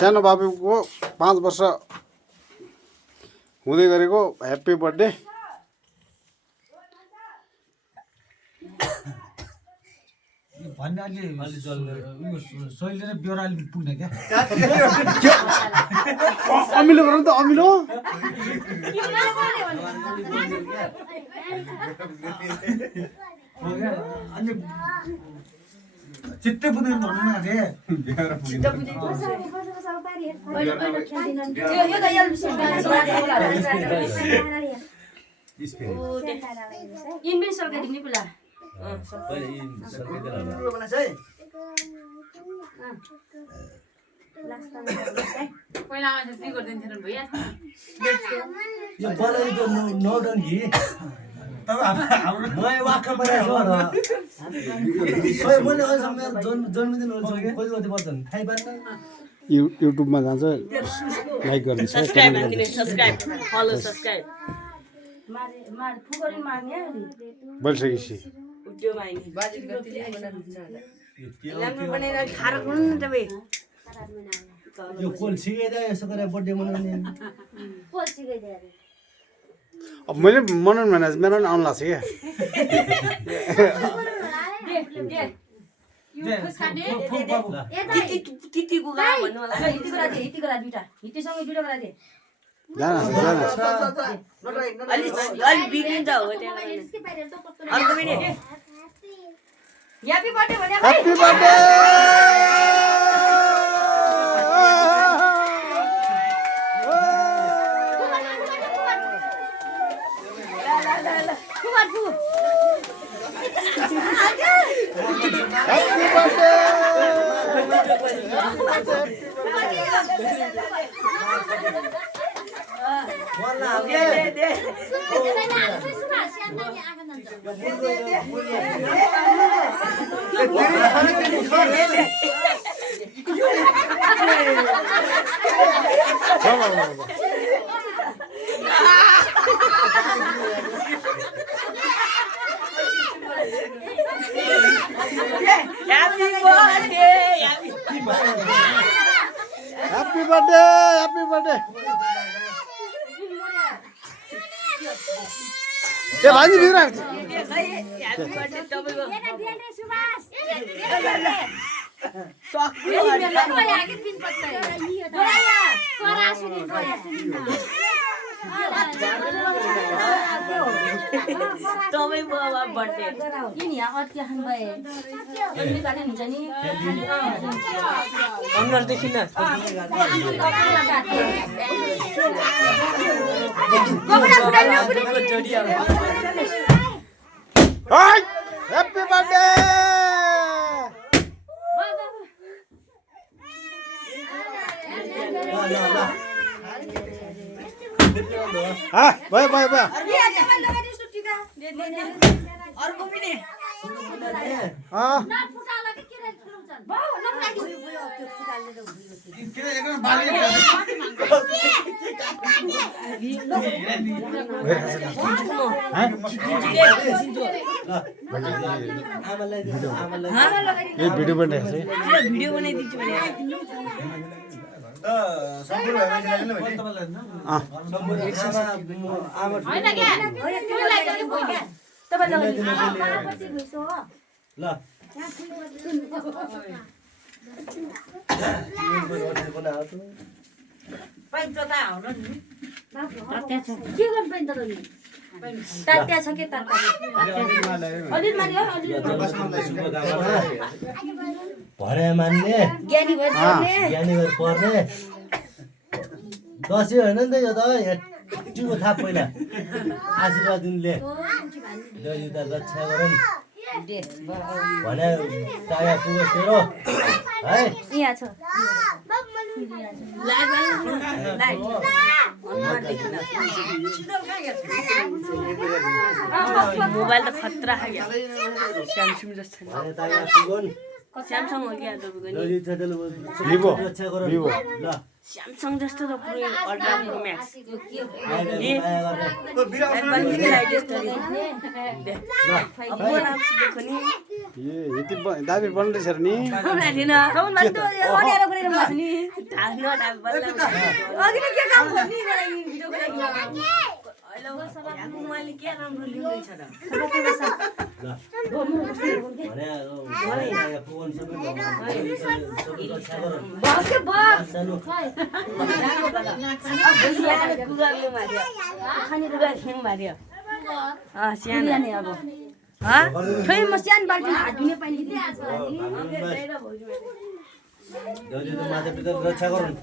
सानो बाबुको 5 वर्ष हुँदै गरेको ह्याप्पी बर्थडे। भन्ने अलि शैली र बेहोराले पुग्ने क्या अमिलो गरौँ त अमिलो अनि चित्तै पुग्दैन भन्नु न रे युट्युबमा जान्छ लाइक गर्नुहोस् बोलिसकेपछि अब मैले मनाउनु भने मेरो पनि आउनु लाग्छ क्या Happy birthday! Happy birthday! Happy birthday! क्या भाजी बिग्रा Happy birthday! Ah, भयो भयो भयो भिडियो बनाइदिन्छु भरे मान्ने ज्ञानी भएर पर्ने दसैँ होइन नि त यो त टिको थाप पहिला आशीर्वाद दिनुले जुत्ता रक्षा गरौँ भने टाढा पुगोस् तेरो है मोबाइल त खतरा खायो स्यामसङ जस्तो स्यामसङ हो क्या तपाईँको नि दलित छेत्री Vivo. रक्षा गरौँ Vivo. ल स्यामसङ जस्तो त पुरै अल्ट्रा प्रो म्याक्स आइले माया गर्ने अब राम्रोसित देखो नि ए यति दाबी बन्दैछ र नि हमरा थिएन अनिएर गरेर बस्छ नि ढाक्न ढाक बल्ला अघि नै के काम गर्ने मलाई भिडियोको लागि हेलो मैले के राम्रो ल्याउँदै छ र भने माया पुगन सबै रक्षा गरौँ बके बस सानो कुगारले मार्यो खाने कुगार खेम मार्यो स्यानो नि अब खै म सानो बाल्टी हात धुने पानी दलित माता पिता रक्षा गरौँ